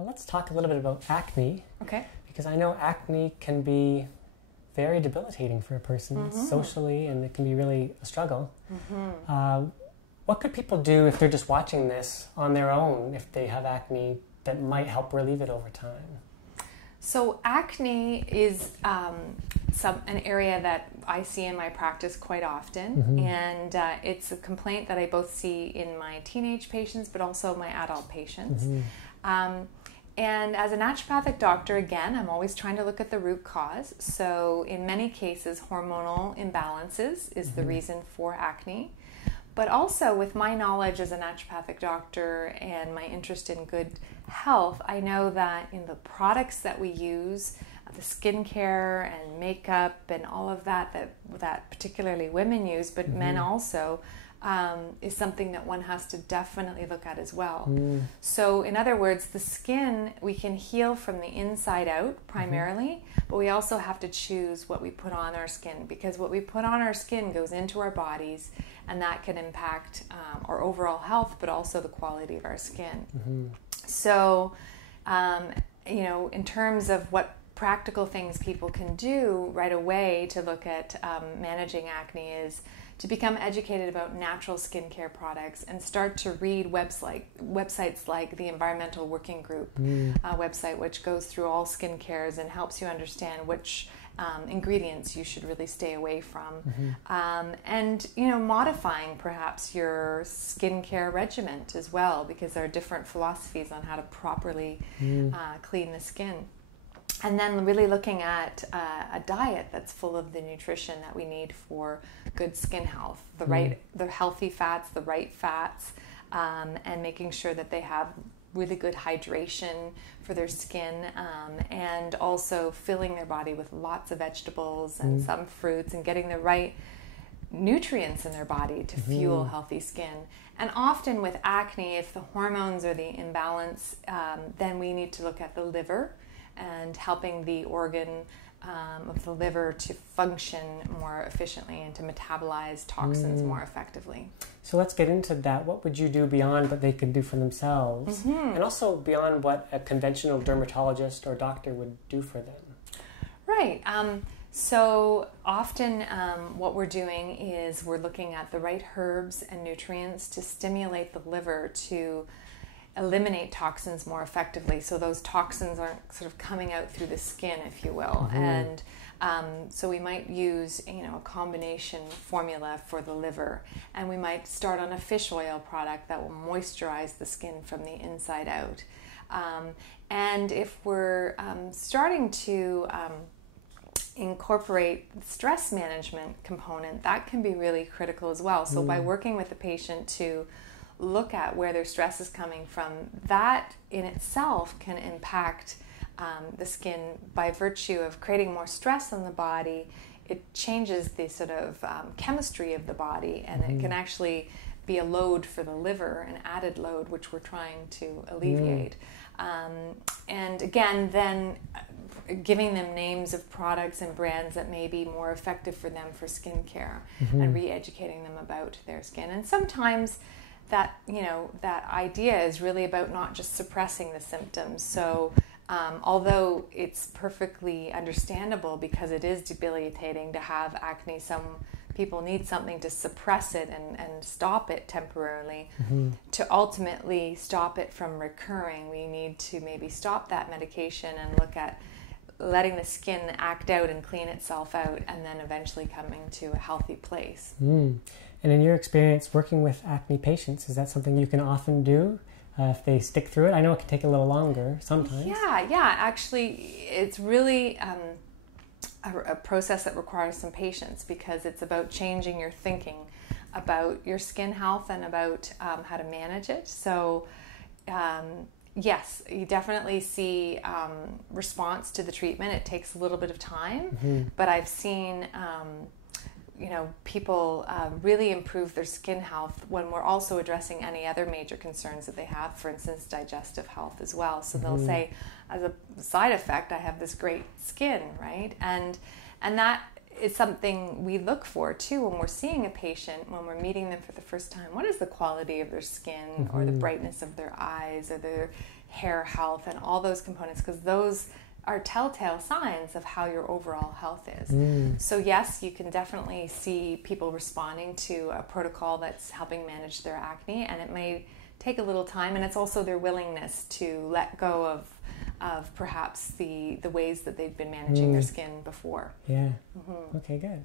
Let's talk a little bit about acne. Okay. Because I know acne can be very debilitating for a person socially, and it can be really a struggle. What could people do if they're just watching this on their own, if they have acne, that might help relieve it over time? So acne is an area that I see in my practice quite often, and it's a complaint that I both see in my teenage patients, but also my adult patients. And as a naturopathic doctor, again, I'm always trying to look at the root cause. So in many cases, hormonal imbalances is the reason for acne. But also with my knowledge as a naturopathic doctor and my interest in good health, I know that in the products that we use, the skincare and makeup and all of that particularly women use, but men also, is something that one has to definitely look at as well. So in other words, the skin, we can heal from the inside out primarily, but we also have to choose what we put on our skin, because what we put on our skin goes into our bodies, and that can impact our overall health, but also the quality of our skin. So, in terms of what practical things people can do right away to look at managing acne is to become educated about natural skincare products and start to read websites like the Environmental Working Group website, which goes through all skincares and helps you understand which ingredients you should really stay away from. And, modifying perhaps your skincare regimen as well, because there are different philosophies on how to properly clean the skin. And then really looking at a diet that's full of the nutrition that we need for good skin health, the healthy fats, the right fats, and making sure that they have really good hydration for their skin, and also filling their body with lots of vegetables and some fruits, and getting the right nutrients in their body to fuel healthy skin. And often with acne, if the hormones are the imbalance, then we need to look at the liver and helping the organ of the liver to function more efficiently and to metabolize toxins more effectively. So let's get into that. What would you do beyond what they could do for themselves, and also beyond what a conventional dermatologist or doctor would do for them? Right. So often what we're doing is we're looking at the right herbs and nutrients to stimulate the liver to eliminate toxins more effectively, so those toxins aren't sort of coming out through the skin, if you will. And so we might use a combination formula for the liver, and we might start on a fish oil product that will moisturize the skin from the inside out. And if we're starting to incorporate the stress management component, that can be really critical as well. So by working with the patient to look at where their stress is coming from, that in itself can impact the skin by virtue of creating more stress on the body. It changes the sort of chemistry of the body, and it can actually be a load for the liver, an added load, which we're trying to alleviate. And again, then giving them names of products and brands that may be more effective for them for skincare, and re-educating them about their skin. And sometimes that idea is really about not just suppressing the symptoms. So although it's perfectly understandable, because it is debilitating to have acne, some people need something to suppress it and stop it temporarily. To ultimately stop it from recurring, we need to maybe stop that medication and look at letting the skin act out and clean itself out, and then eventually coming to a healthy place. And in your experience working with acne patients, is that something you can often do if they stick through it? I know it can take a little longer sometimes. Yeah. Actually, it's really a process that requires some patience, because it's about changing your thinking about your skin health and about how to manage it. So yes, you definitely see response to the treatment. It takes a little bit of time, but I've seen people really improve their skin health when we're also addressing any other major concerns that they have, for instance, digestive health as well. So they'll say, as a side effect, I have this great skin, right? And that is something we look for too when we're seeing a patient, when we're meeting them for the first time. What is the quality of their skin, or the brightness of their eyes, or their hair health, and all those components, because those are telltale signs of how your overall health is. So yes, you can definitely see people responding to a protocol that's helping manage their acne, and it may take a little time, and it's also their willingness to let go of perhaps the ways that they've been managing their skin before. Yeah. Okay, good.